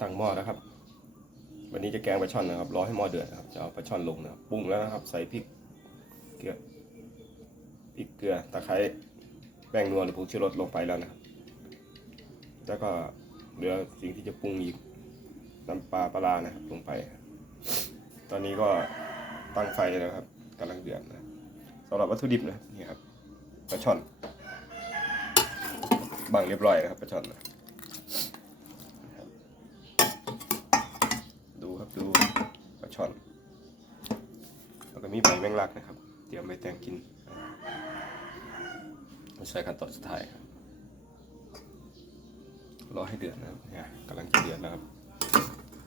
ตั้งหม้อแล้วครับ วันนี้จะแกงปลาช่อนนะครับ รอให้หม้อเดือดนะครับ จะเอาปลาช่อนลงนะครับปรุงแล้วนะครับ ใส่พริกเกลือพริกเกลือตะไคร้แป้งนัวหรือผงชูรสลงไปแล้วนะครับ แล้วก็เหลือสิ่งที่จะปรุงอีกน้ำปลาปลานะครับลงไป ตอนนี้ก็ตั้งไฟแล้วครับกำลังเดือดนะครับสำหรับวัตถุดิบนะนี่ครับปลาช่อนบางเรียบร้อยนะครับปลาช่อนนะครับดูครับดูปลาช่อน แล้วก็ ลักนะครับเตรียมไปแต่งกินมาใส่ขั้นตอนสุดท้ายครับรอให้เดือดนะครับเนี่ยกำลังจะเดือดแล้วครับ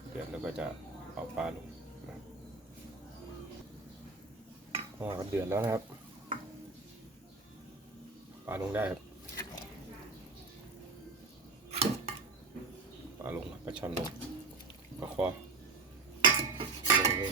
เดือดแล้วก็จะเอาปลาลงนะครับอ๋อก็เดือดแล้วนะครับ ปลาลงได้ครับ ปลาลงปลาช่อนลงปลาคอลงเลย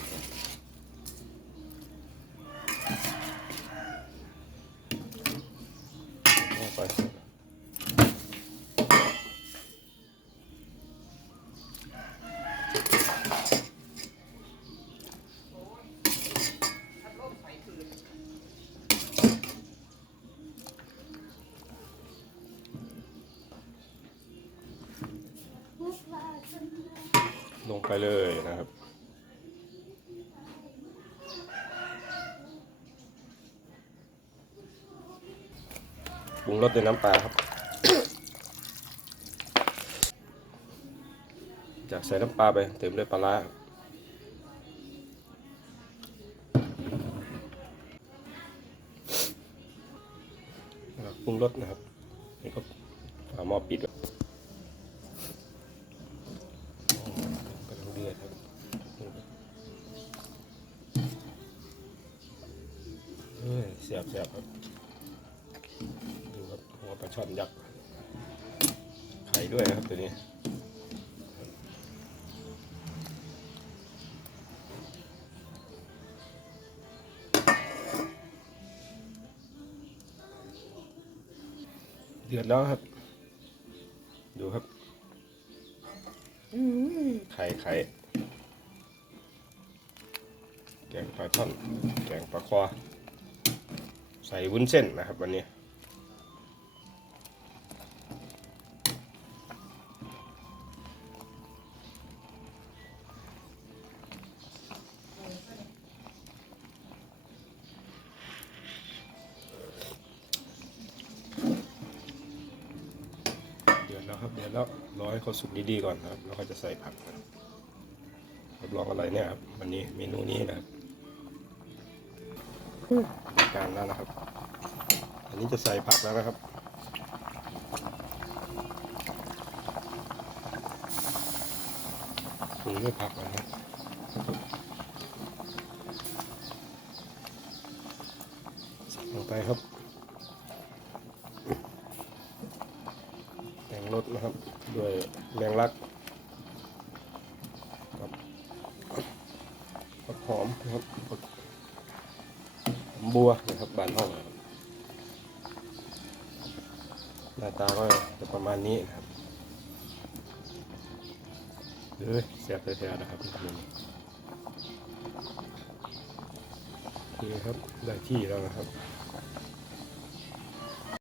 ลงไปเลยนะครับ ปรุงรสด้วยน้ำปลาครับ จากใส่น้ำปลาไปเติมด้วยปลาร้าครับแล้วปรุงรสนะครับนี่ก็เอาหม้อปิด เสียบเสียบครับ ดูครับหัวปลาช่อนยักษ์ไข่ด้วยนะครับตัวนี้เดือดแล้วครับ ดูครับไข่ไข่แกงปลาช่อนแกงปลาคอ ใส่วุ้นเส้นนะครับวันนี้เดือดแล้วครับเดือดแล้วรอให้เขาสุกดีๆก่อนครับ แล้วก็จะใส่ผักครับรับรองอะไรเนี่ยครับวันนี้เมนูนี้นะครับ การแล้วนะครับ อันนี้จะใส่ผักแล้วนะครับปรุงด้วยผักนะครับใส่ลงไปครับแต่งรสนะครับ ด้วยแมงลักกับผักหอมนะครับ บัวนะครับบานห้องหน้าตาก็จะประมาณนี้นะครับเอ้ยแซ่บแท้ๆนะครับนี่โอเคครับได้ที่แล้วนะครับ